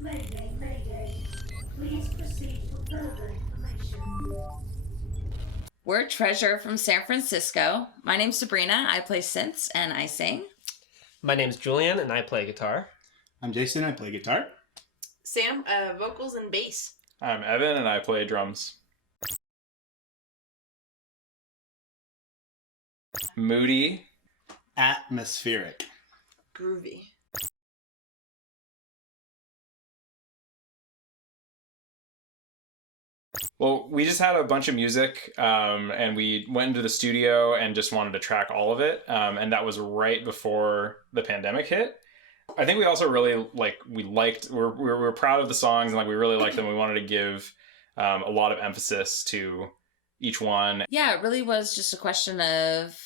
Mayday, mayday. Please proceed for further information. We're Treasvre from San Francisco. My name's Sabrina. I play synths and I sing. My name's Julian, and I play guitar. I'm Jason, I play guitar. Sam, vocals and bass. I'm Evan, and I play drums. Moody. Atmospheric. Groovy. Well, we just had a bunch of music, and we went into the studio and just wanted to track all of it, and that was right before the pandemic hit. I think we also really we're proud of the songs, and we really liked them. We wanted to give a lot of emphasis to each one. Yeah, it really was just a question of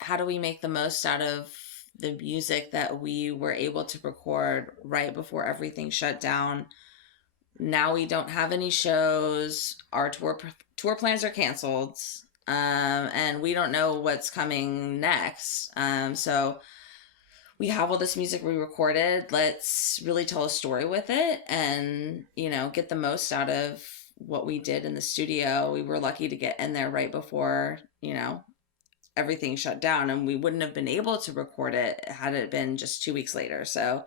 how do we make the most out of the music that we were able to record right before everything shut down. Now we don't have any shows. Our tour plans are canceled, and we don't know what's coming next. So we have all this music we recorded. Let's really tell a story with it and, get the most out of what we did in the studio. We were lucky to get in there right before, everything shut down, and we wouldn't have been able to record it had it been just 2 weeks later. So,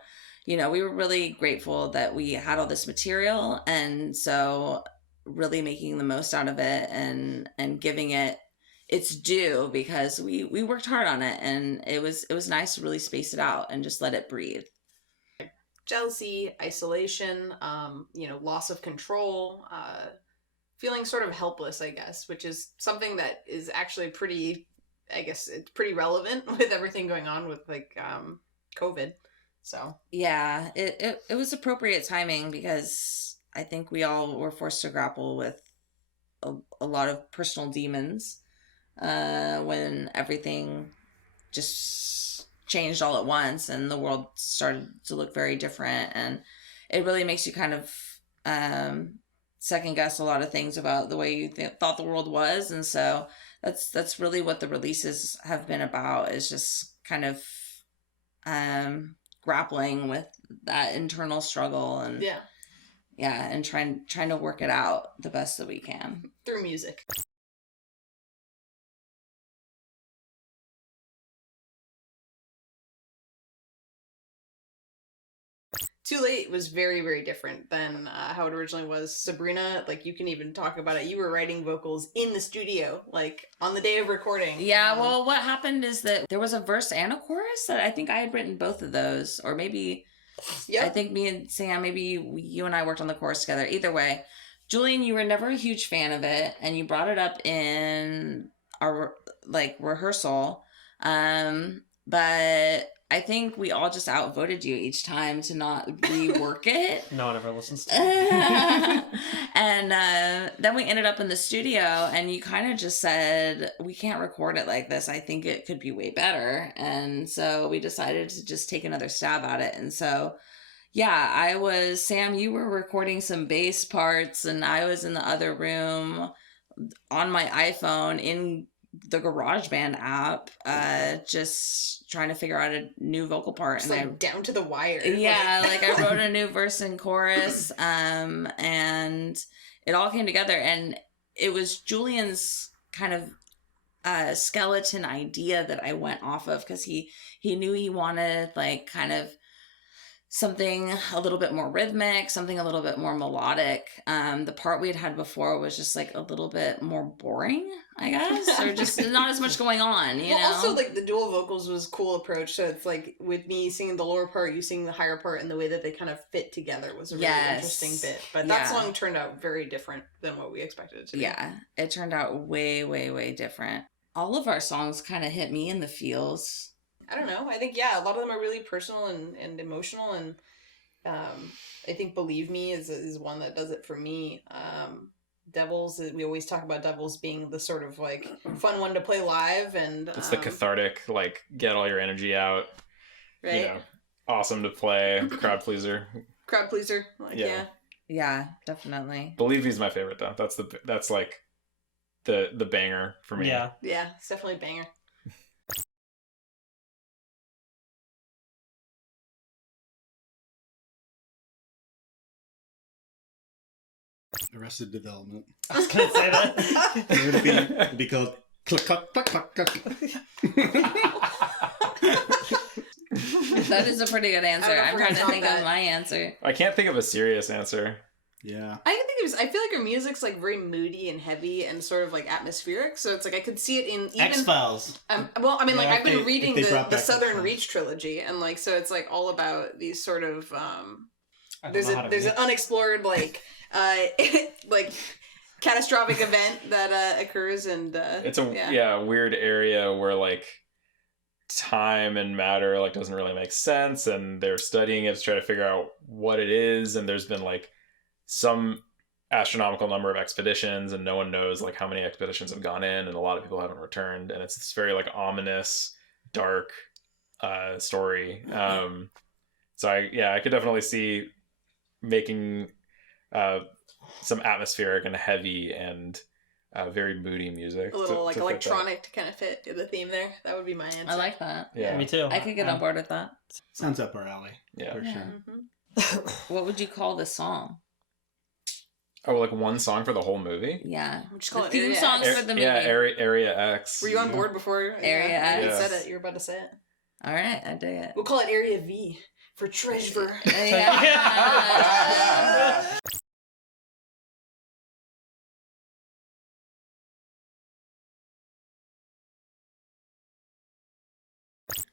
we were really grateful that we had all this material, and so really making the most out of it and giving it its due, because we worked hard on it, and it was nice to really space it out and just let it breathe. Jealousy, isolation, loss of control, feeling sort of helpless, I guess, which is something that is actually it's pretty relevant with everything going on with COVID. So yeah, it was appropriate timing, because I think we all were forced to grapple with a lot of personal demons when everything just changed all at once and the world started to look very different, and it really makes you kind of second guess a lot of things about the way you thought the world was. And so that's really what the releases have been about, is just kind of grappling with that internal struggle and and trying to work it out the best that we can through music. Too Late was very, very different than how it originally was. Sabrina, you can even talk about it. You were writing vocals in the studio, on the day of recording. Yeah, well, what happened is that there was a verse and a chorus that I think I had written both of those, or maybe I think me and Sam, maybe you and I worked on the chorus together. Either way, Julian, you were never a huge fan of it, and you brought it up in our rehearsal, but I think we all just outvoted you each time to not rework it. No one ever listens to it. And then we ended up in the studio, and you kind of just said, we can't record it like this. I think it could be way better. And so we decided to just take another stab at it. And so, Sam, you were recording some bass parts, and I was in the other room on my iPhone in the GarageBand app, just trying to figure out a new vocal part, just and down to the wire. Yeah, I wrote a new verse and chorus, and it all came together, and it was Julian's kind of skeleton idea that I went off of, because he knew he wanted kind of something a little bit more rhythmic, something a little bit more melodic. The part we had before was just a little bit more boring, I guess, or just not as much going on, you know? Also, the dual vocals was a cool approach. So it's with me singing the lower part, you singing the higher part, and the way that they kind of fit together was a really interesting bit. But that song turned out very different than what we expected it to be. Yeah, it turned out way, way, way different. All of our songs kind of hit me in the feels. I don't know. I think, a lot of them are really personal and emotional, and I think Believe Me is one that does it for me. Devils, we always talk about Devils being the sort of fun one to play live, and it's the cathartic, get all your energy out, right? Awesome to play, crowd pleaser. Yeah, definitely. Believe Me's my favorite though. That's the banger for me. Yeah, it's definitely a banger. Arrested Development. I was gonna say that. It'd be called Click Cluck Cluck Cluck Cluck. That is a pretty good answer. I don't know if I'm we're trying to gonna think top of that. my answer. I can't think of a serious answer. Yeah. I feel like her music's like very moody and heavy and sort of like atmospheric. So it's like I could see it in even. X-Files. Well, I mean, like Yeah, I've been if reading they the brought back Southern X-Files. Reach trilogy, and like so it's like all about these sort of I don't there's know how to an read. unexplored like like catastrophic event that occurs, and It's a weird area where like time and matter like doesn't really make sense, and they're studying it to try to figure out what it is, and there's been like some astronomical number of expeditions, and no one knows like how many expeditions have gone in, and a lot of people haven't returned, and it's this very like ominous, dark story. So I could definitely see making some atmospheric and heavy and very moody music. a little to like fit that. electronic to kind of fit the theme there. That would be my answer. I like that. Yeah, Me too. I could get on board with that. Sounds up our alley. Yeah. For Yeah. sure. Mhm. What would you call the song? Oh, like one song for the whole movie? Yeah. We'll just The call it theme Area song X. for the movie. Yeah, Area X. Were you on Yeah. board before? Area You X. said it. You were about to say it. All right, I dig it. We'll call it Area V for Treasvre. Yeah.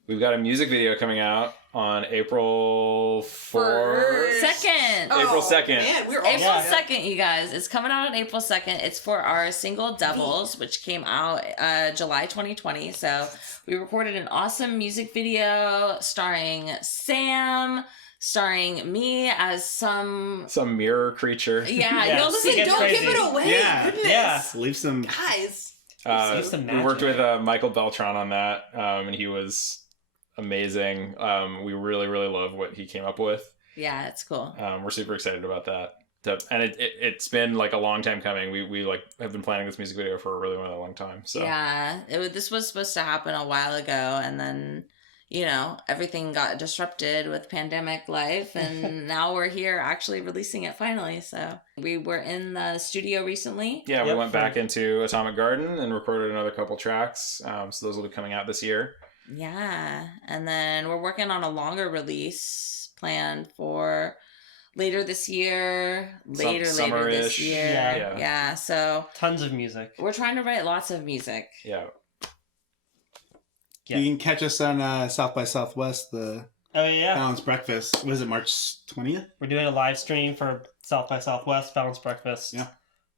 We've got a music video coming out on April 4th. Second. April 2nd. Man, we're all April Yeah. 2nd, you guys. It's coming out on April 2nd. It's for our single Devils, which came out July 2020. So we recorded an awesome music video starring Sam, starring me as some... Some mirror creature. Yeah, Yeah. you'll It Listen, see. gets don't crazy. give it away. Yeah. Goodness. Yeah. Leave some. Guys. Leave some We worked magic. with Michael Beltran on that, and he was amazing. We really, really love what he came up with. Yeah, it's cool. We're super excited about that. And it's been like a long time coming. We like have been planning this music video for a really, really long time. So Yeah, this was supposed to happen a while ago, and then, you know, everything got disrupted with pandemic life, and now we're here actually releasing it finally. So we were in the studio recently. yeah, we Yep. went back into Atomic Garden and recorded another couple tracks. So those will be coming out this year. Yeah, and then we're working on a longer release planned for later this year, later this Summerish. year. Yeah. Yeah, so Tons of music. we're trying to write lots of music. Yeah. Yeah. You can catch us on South by Southwest, the Oh yeah. Balanced Breakfast. Was it March 20th? We're doing a live stream for South by Southwest Balanced Breakfast. Yeah.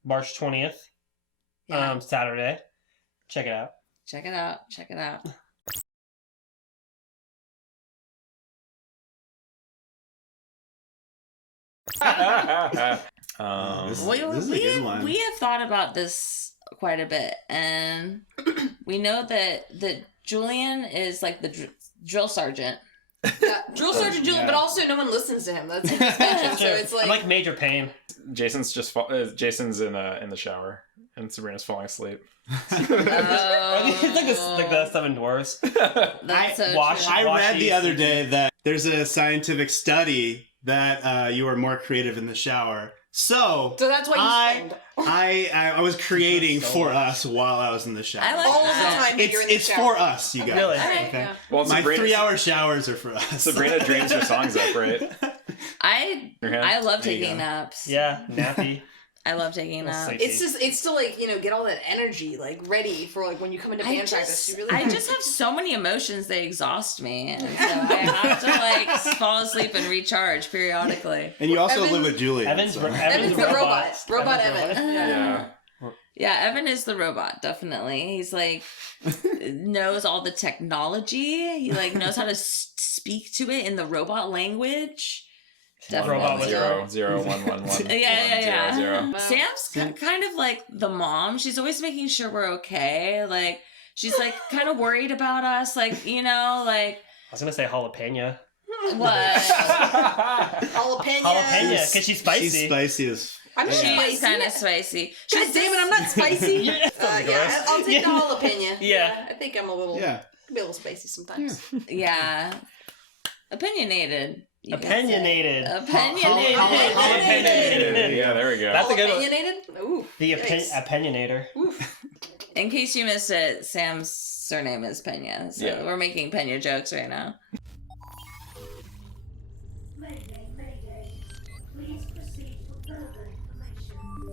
March 20th. Yeah. Saturday. Check it out. Check it out. Check it out. This is We a good one. we have thought about this quite a bit, and we know that Julian is like the drill sergeant. Yeah, Drill Sergeant Julian, Yeah. but also no one listens to him. That's his mention. So it's I'm like, like Major Pain. Jason's Jason's in the shower, and Sabrina's falling asleep. It's like the Seven Dwarfs. That's so Wash- true. I read Washy the other CG. day that there's a scientific study that you are more creative in the shower. So that's why you spend I was creating So for much. us while I was in the shower. I like all of the that. time that you're in the It's shower. for us, you guys. Really? All right, Okay. yeah. Well, My Sabrina, 3-hour showers are for us. Sabrina dreams her songs up, right? I Your hand? love There you taking go. naps. Yeah, nappy. I love taking Little naps. sleep. It's to like, you know, get all that energy like ready for like when you come into band practice. You really I just have so many emotions they exhaust me, and so I have to like fall asleep and recharge periodically. And you also Evan- live with Julian. Evan's, so. Evan's the robot. Robot Evan's Evan. Yeah. Yeah, Evan is the robot, definitely. He's like knows all the technology. He like knows how to speak to it in the robot language. Definitely. Robot with Zero, zero, one, one, one. Yeah. Zero, zero. Wow. Sam's kind of like the mom. She's always making sure we're okay. Like she's like kind of worried about us. Like, you know, like I was gonna say jalapeno. what? Jalapeno. Jalapeno, because she's spicy. She's spicy as. I'm not She spicy. is kind of spicy. God damn it, I'm not spicy. Yeah, Yeah, I'll take the jalapeno. Yeah. I think I'm a little, Yeah. a little spicy sometimes. Yeah. Opinionated. You could say. Opinionated. Opinionated. How Opinionated. Yeah, there we go. That's a good one. Opinionated? Ooh. The yikes. opinionator. Oof. In case you missed it, Sam's surname is Pena, so Yeah. we're making Pena jokes right now. Mayday, mayday. Please proceed for further information.